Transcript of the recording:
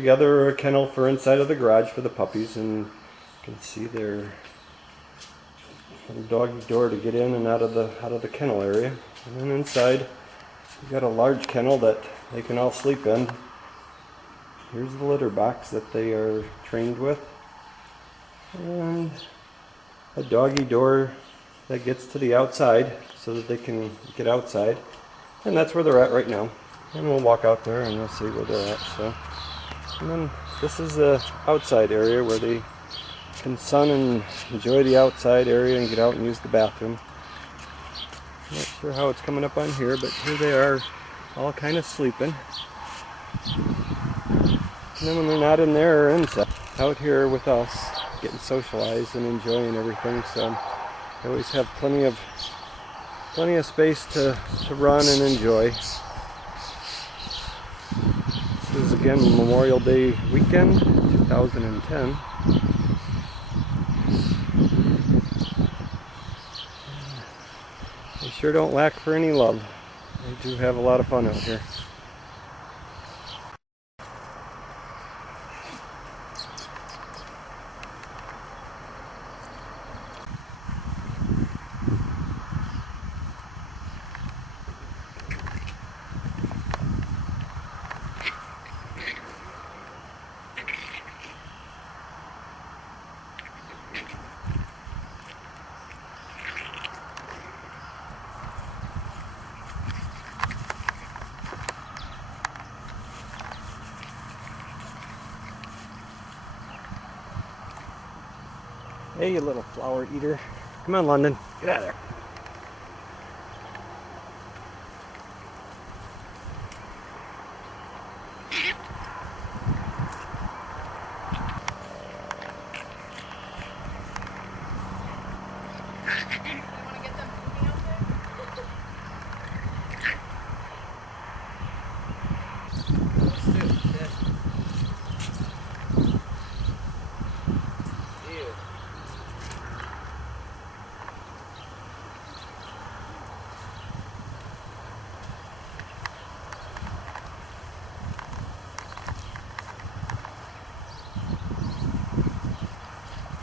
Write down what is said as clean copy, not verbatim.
Together a kennel for inside of the garage for the puppies, and you can see their little doggy door to get in and out of the kennel area. And then inside you've got a large kennel that they can all sleep in. Here's the litter box that they are trained with, and a doggy door that gets to the outside so that they can get outside. And that's where they're at right now. And we'll walk out there and we'll see where they're at. So, and then this is the outside area where they can sun and enjoy the outside area and get out and use the bathroom. Not sure how it's coming up on here, but here they are, all kind of sleeping. And then when they're not in there or inside, out here with us, getting socialized and enjoying everything. So they always have plenty of space to run and enjoy. This is again Memorial Day weekend, 2010. They sure don't lack for any love. They do have a lot of fun out here. Hey, you little flower eater. Come on, London. Get out of there.